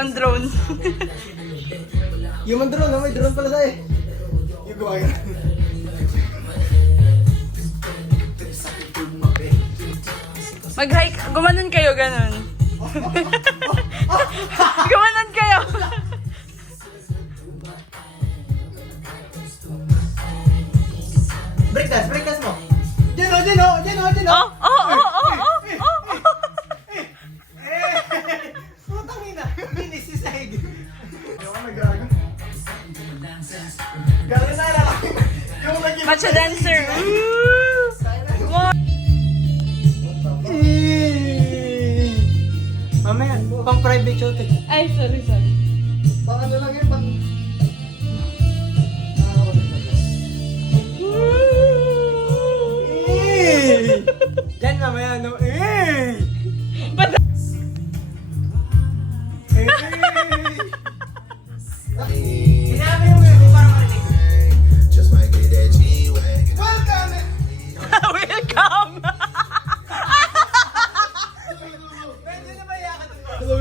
ng drone. Yung drone, may drone pala sa'yo. Yung gumagana. Mag-hike, gumanon kayo, ganon. Gumanon kayo. Breakdance mo. Diyan o. Putang ina, binis si Saig. Ayaw ka nag-gago. Gano'n na lang. Yung naging... Macho dancer. Wow. Mamaya, pang private shoot eh. Ay, sorry. Pang ano lang yun, pang... Diyan mamaya, no? Sinabi mo yun, para marinig. Just might get that G-Wagon. Welcome! Welcome. Pwede na ba iyakan ito? Hello.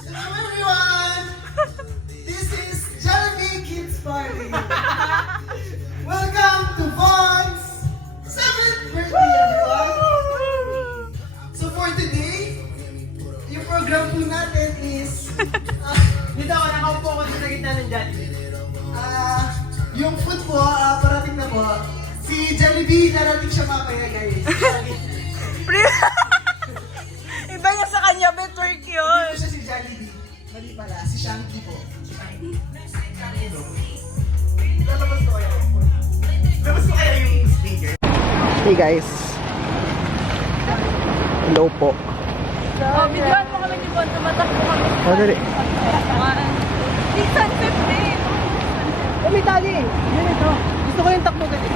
Hello everyone! This is Jollibee Kids Party. Welcome to Vog's 7th birthday, everyone! So for today, yung program po natin is... dito ako, nakaupo ko sa gitna ng Jollibee. Yung food po, parating na po. Si Jollibee, narating siya mamaya, guys. Iba niya sa kanya, betwork yun. Hindi siya si Jollibee. Mali pala, si Shanky po. Lalabas ko kayo. Lalabas ko kayo yung speaker. Hey guys. Hello po. Oh, bigyan mo kami ni Bon, tumatakbo kami. Oh, dali. Season 15. Oh, may tali. Yan ito. Gusto ko yung takbo dali.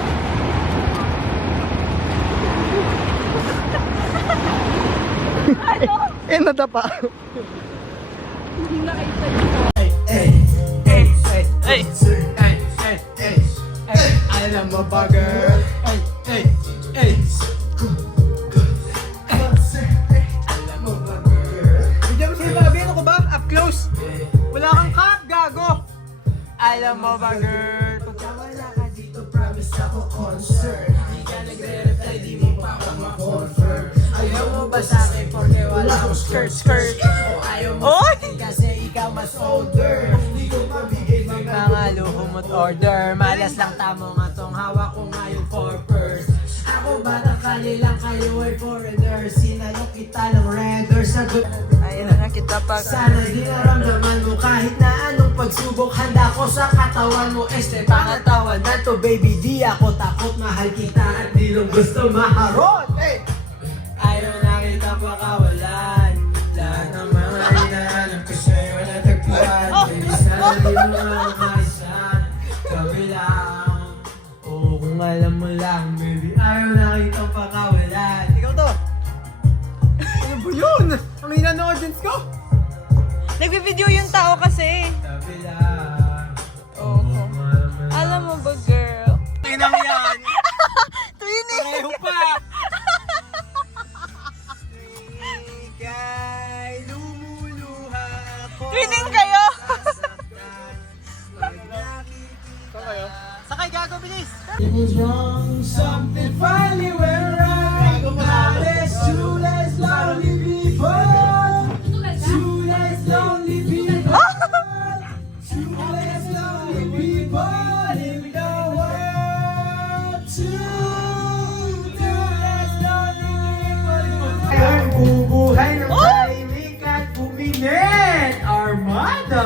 Ano? Nadapa. Hindi nakita dito. Alam mo ba, girl? Alam mo ba, girl? Bigyan mo sa'yo mga ko ba? Up close. Wala kang cut, gago. Alam mo ba, girl? Pagka wala ka dito, promise ako concert. Di ka nagre-reply, di mo pa ako ma-confirm. Ayaw mo ba sa'kin porque wala akong skirt? O ayaw mo sa'kin kasi ikaw mas older. Hindi ko mabigay mga luho mo't order. Malas lang tamo nga tong hawak ko ngayon for purse. Ako batang kanilang kayo ay foreigner. Sinalok kita ng render sa good. Ayun na kita pa. Sana di naramdaman mo kahit na anong pagsubok. Handa ko sa katawan mo. Pangatawan na to baby. Di ako takot, mahal kita at di lang gusto maharot. Ayaw na kita pakawalan. Lahat ng mga hinahanap ko sa'yo natagpuan. Baby, sana di mo makakasan. Kabilang. Oo, kung alam mo lang, baby. Ayaw na kita pakawalan. Ikaw to. Ano ba yun? Ang hina ng audience ko. Nagbe-video yung tao kasi. Kabilang. Oo. Alam mo ba, girl? Tinang yan. Twinning! Pareho pa. Ika'y lumuluha ako. Twinning kayo! Sakay, gago, bilis! It was wrong, something finally went right. Now there's two less lonely people. Two less lonely people. Two less lonely people in the world. Two less lonely people. Ngayon, bubuhay ng tahimik at puminit. Armada!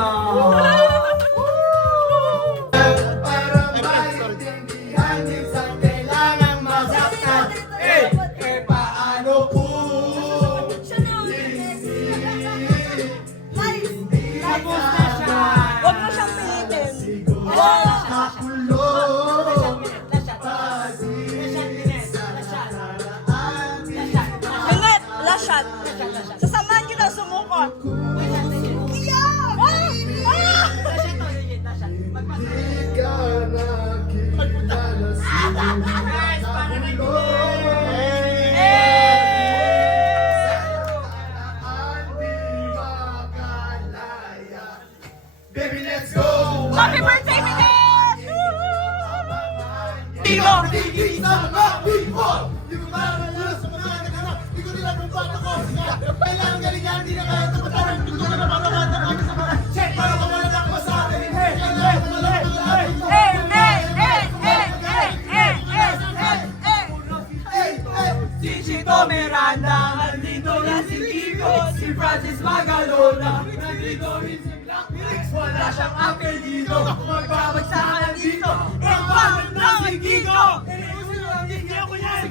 Huwag mo siyang pilitin. Minute, last shot. Sasamahan kita, sumuko. motibo. Tigil sa mga people! Di ko maalala sa mga naganap. Di ko nila kung bata ko. Kailangan galingan, di na kaya tumataran. Di ko na mapapaganda kami sa mga check. Para kung wala akong masabi. Kailangan ko lang mga lahat. Si Chito Miranda, nandito na si Kiko, si Francis Magalona, nandito rin si Black Felix, wala siyang apelido, magbabagsakan na dito, iwan na si Kiko! Hindi ako yan!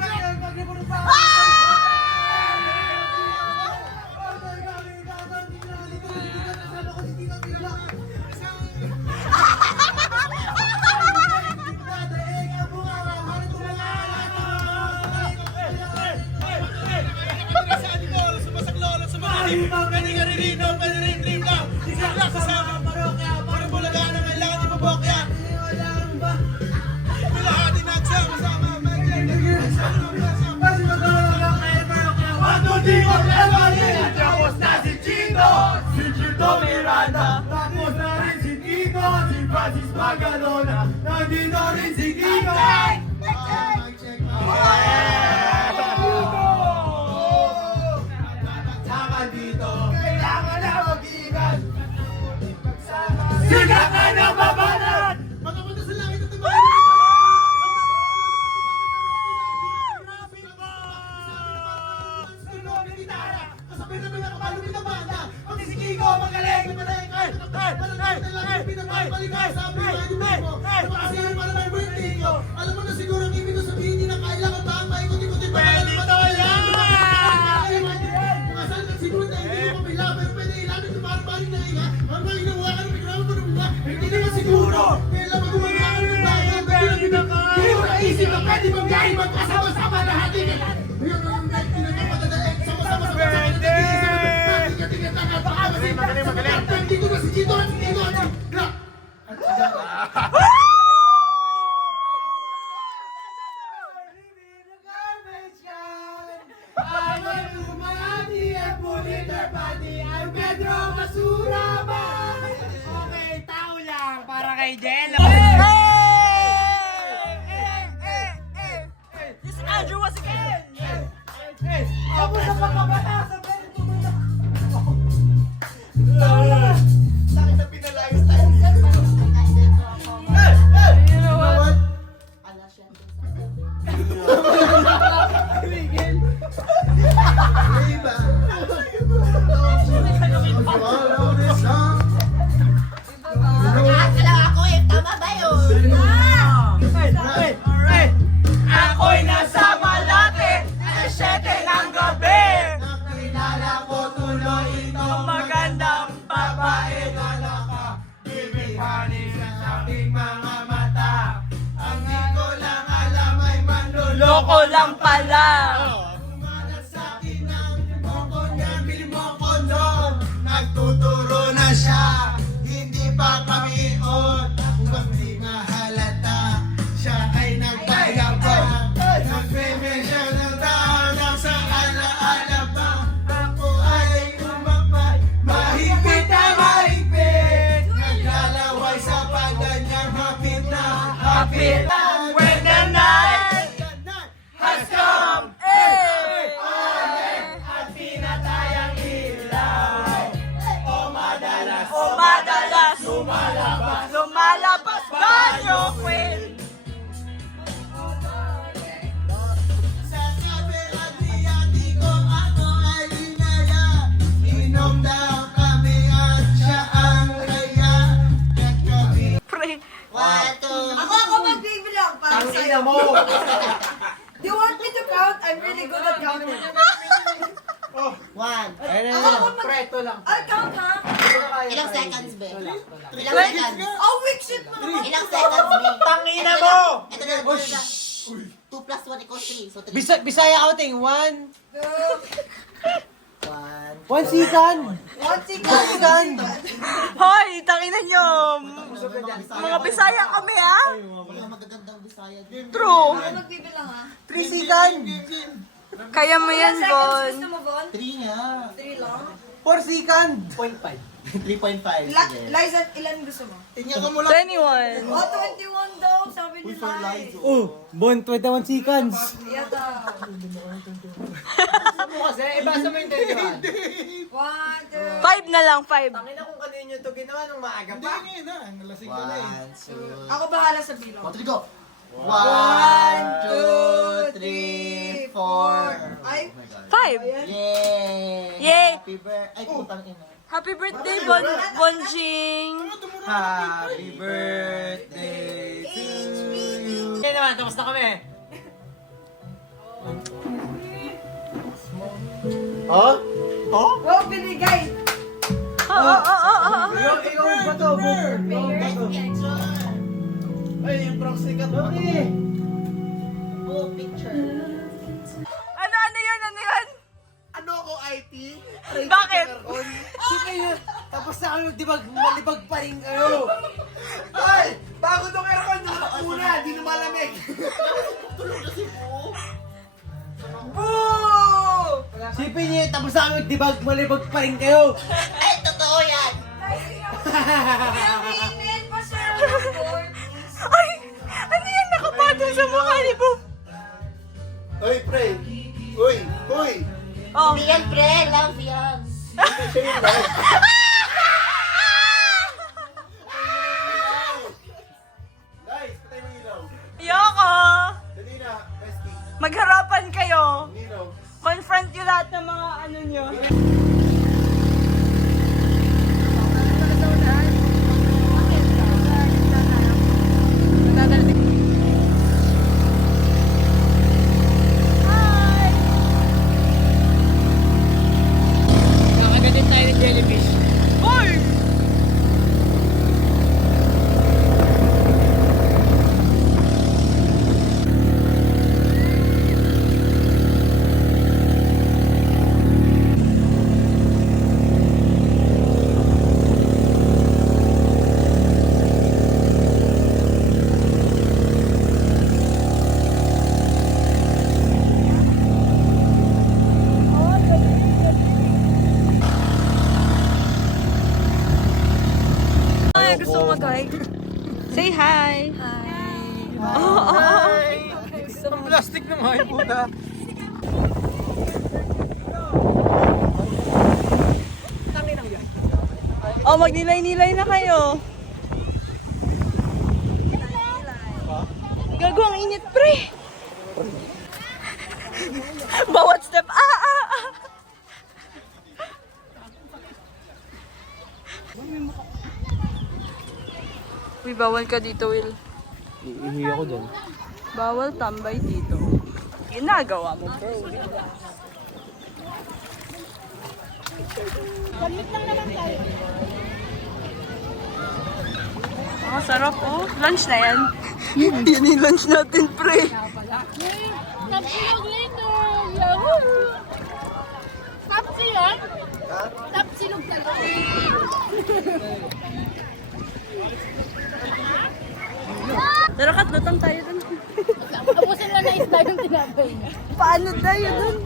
Tapos na si Chito, si Chito Miranda, tapos na rin si Kiko, si Francis Magalona, nandito rin si Kiko! Saka dito, kailangan na mag-iingat. Sigat na ng babanat! Makapunta sa langit at kasabay na pinakamalupit na banda. Pati si Kiko, magaling! Alam mo na siguro ang ibig ko sabihin niya na kailangan pa ang maikot-ikotin pa. Pwede to yan! Mga salita siguro na hindi mo pamila, pero pwede ilamin sa parang-paring na iha. Ang maling na huwakan ng mikrofon mo na hindi naman siguro. Kailan mag-umagaan ng bayan, hindi mo naisip na pwede magbiyahe magkasama-sama lahat din. Ngayon ang pinagpapadadaig, sama-sama sa Pwede! magaling. Dito na si Chito at si Kiko at si Black. Okay, tao lang para kay Jello. This is Andrew once again. Ako sa pagkabata sa Sakit na pinalayos tayo. You know what? Diba? Follow this song. Ako'y nasa Malate, alas 7 ng gabi. Nakilala ko tuloy itong Magandang babae na nakabibihani sa aking mga mata. Ang di ko lang alam ay manluloko. loko lang pala. Umalat sa akin ang moko niya, bilimoko noon. Nagtuturo na siya, hindi pa kami on. Kung di mahalata, siya ay nagpayabang. Nagme-mention ng tawag sa alaala pa. Ako ay umapay, mahigpit na mahigpit. Naglalaway sa paganyang hapit na hapit. When the night has come, at pinatayang ilaw, o madalas Lumalabas banyo queen. Sa kape at niyati ko ako ay linaya. Inom daw kami at siya ang kaya. Pre. Ako magbibilang para sa'yo. mo. Do you want me to count? I'm really good at counting. Ako Preto lang. I'll count, ha? Ilang seconds, be? Ilang Wait, seconds? oh, wait, shit, mama. Ilang seconds, be? Tangina mo! Ito na, 2 plus 1 equals 3. So 3. Bisaya outing, 1 One season. second. Hoy, tanginan nyo. Mga Bisaya kami, ha? Mga magagandang Bisaya. True. Ako magbibilang, ha? 3 season. Kaya mo yan, Ilang seconds Bon. gusto mo, Bon? 3 nga. 3 lang? 4 second. 0.5. 3.5. Sige. Liza, ilan gusto mo? Tingnan ko mo lang. 21. Oh, 21 daw, sabi ni Liza. Oh, Bon, 21 seconds. Yata. Ano kasi? Ibasa mo yung 21. 1, 2, 5 na lang, 5. Tangina kung kanino to ginawa nung maaga Hindi, pa. hindi na. Nalasing ka na eh. 1, 2, Ako bahala sa bilong. 1, 3, go! 1, 2, 3, 4. Ay, 5. Yay! Yay! Happy birthday! Ay, putang ina. Happy birthday, Bonjing! Happy birthday to you. Okay naman, tapos na kami. Oh? Oh? wow, binigay. Ikaw ba to? Ay, yung prank sikat mo. Oh, picture. Ano yun? Ano ako, IT? Bakit? Sige yun. Tapos na kami magdibag, malibag pa rin kayo. Ay! Bago tong aircon, una, di na malamig. Tulog na si Po. Boo! Sipin niyo, tapos na kami magdibag, malibag pa rin kayo. Ay, totoo yan! Pinag-iinit pa siya. Lord. Ay! Ano yan? Nakapatong sa mukha ni Bob. Uy, pre. Uy, uy. Oh. Hindi yan, pre. Love yan. Guys, patay mo ilaw. Yoko! Dali na, bestie. Magharapan kayo. Nino. Confront yung lahat ng mga ano nyo. Nakagatin tayo ng jellyfish. Boy! Ay, gusto mo mag-hi? Say hi! Hi! Ang plastic naman, puta. Oh, magnilay-nilay na kayo. Gago, ang init, pre! Bawat step, Uy, bawal ka dito, Will. Iihi ako dyan. Bawal tambay dito. Ginagawa mo, bro. Ah, sarap, oh. Lunch na yan. Yan yung lunch natin, pre. Tapsilog later! Yahoo! Tapsilog? Tapsilog talaga. Tarakat, lutang tayo dun. Tapusin lang na isda yung tinapay niya. Paano tayo dun?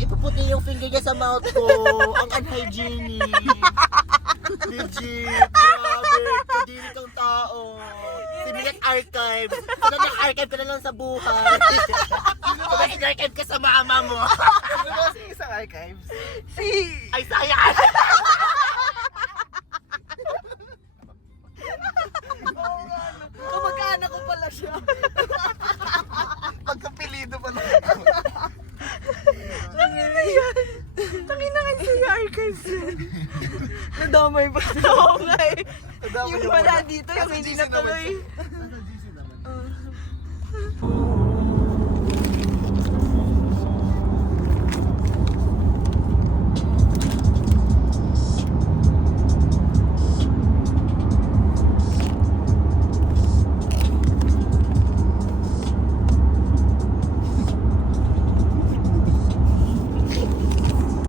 ipuputi yung finger niya sa mouth ko. Ang unhygienic. Legit. Grabe. Kadiri kang tao. Similat archive. Sana nag-archive ka na lang sa buhay. Sana nag-archive ka sa mama mo. Ano ba kasi isang archives? Ay, sayang. Kamag-anak ko pala siya. Pagkapilido pa na. Tangina yan. Tangina nga siya archives. Nadamay pa. Oo nga eh. Yung wala dito, yung hindi natuloy.